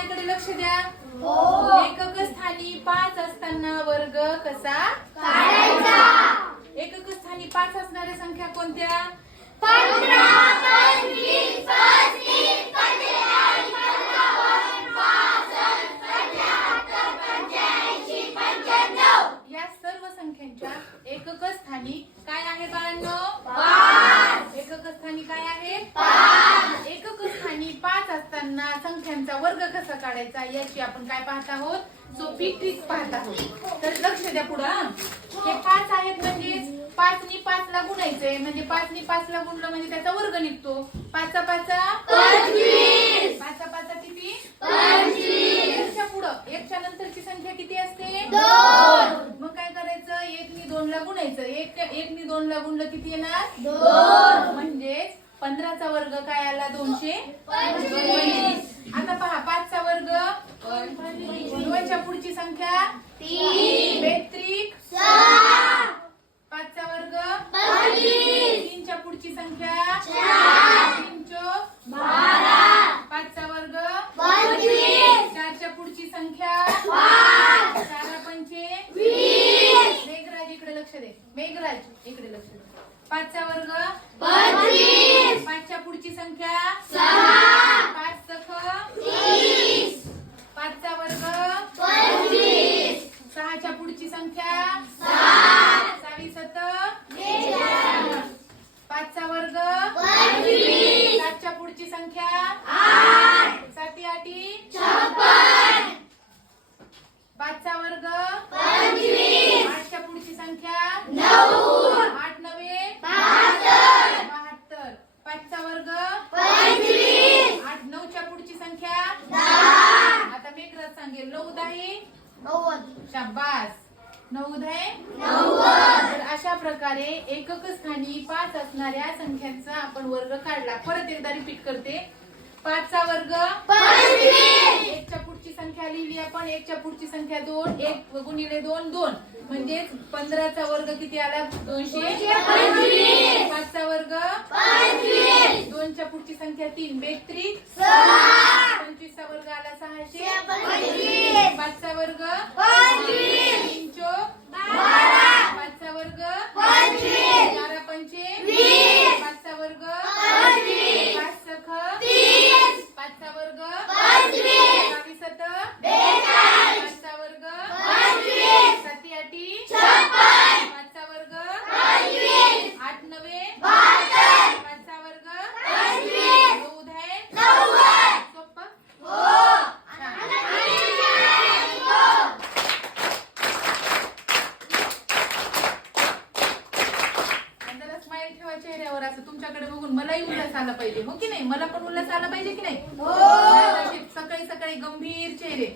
पाण्याकडे लक्ष द्या. एकक स्थानी पाच असताना वर्ग कसा? एकक स्थानी पाच असणाऱ्या संख्या कोणत्या? काढायचा याची आपण काय पाहत आहोत? सोपी ट्रिक पाहत आहोत. तर लक्ष द्या पुढं हे. पाच आहेत म्हणजेच पाचनी पाचला गुणायचंय. म्हणजे पाचनी पाचला गुणलं म्हणजे त्याचा वर्ग निघतो. पाचा पाचा पाचा पाचा किती? एकच्या पुढं. एकच्या नंतरची संख्या किती असते? मग काय करायचं? एकनी दोन ला गुणायचं. एक एकनी दोन ला गुणलं किती येणार? म्हणजेच पंधराचा वर्ग काय आला? दोनशे. आता पहा पाचचा वर्ग दोनच्या पुढची संख्या बेत्रिक पाचचा वर्ग तीनच्या पुढची संख्या तीन चोक पाचचा वर्ग चारच्या पुढची संख्या चारा पंचे मेघराज इकडे लक्ष दे. मेघराज इकडे लक्ष दे. पाचचा वर्ग पाचच्या पुढची संख्या पाच सख पाचचा वर्ग पुढची संख्या सहावी सत. पाचचा वर्ग. सातच्या पुढची संख्या साती आठी. पाचचा वर्ग. आठच्या पुढची संख्या आठ नवे. बहात्तर. पाचचा वर्ग. आठ नऊच्या पुढची संख्या आता मेघराज सांगेल. नऊ दही शाबास. नऊ दहे तर अशा प्रकारे एकक स्थानी पाच असणाऱ्या संख्यांचा आपण वर्ग काढला. परत एकदा रिपीट करते. पाचचा वर्ग. एकच्या पुढची संख्या लिहिली आपण. एकच्या पुढची संख्या दोन. एक गुणिले दोन दोन. म्हणजेच पंधराचा वर्ग किती आला? दोनशे. पाचचा वर्ग. दोनच्या पुढची संख्या तीन. बेत्री पंचवीसचा वर्ग आला सहाशे. पाचचा वर्ग तीन चोक पाचचा वर्ग चारा पंचे पाचचा वर्ग पाच सख पाचचा वर्ग बावीस सत पाचचा वर्ग साती आठी पाचचा वर्ग आठ नवे पाचचा वर्ग नऊ दहे सोप्पं? छान. आणि जरा स्माइल चेहऱ्यावर असं तुमच्याकडे बघून मलाही उल्हास आला पाहिजे हो की नाही? मला पण उल्हास आला पाहिजे की नाही? असे सकाळी सकाळी गंभीर चेहरे.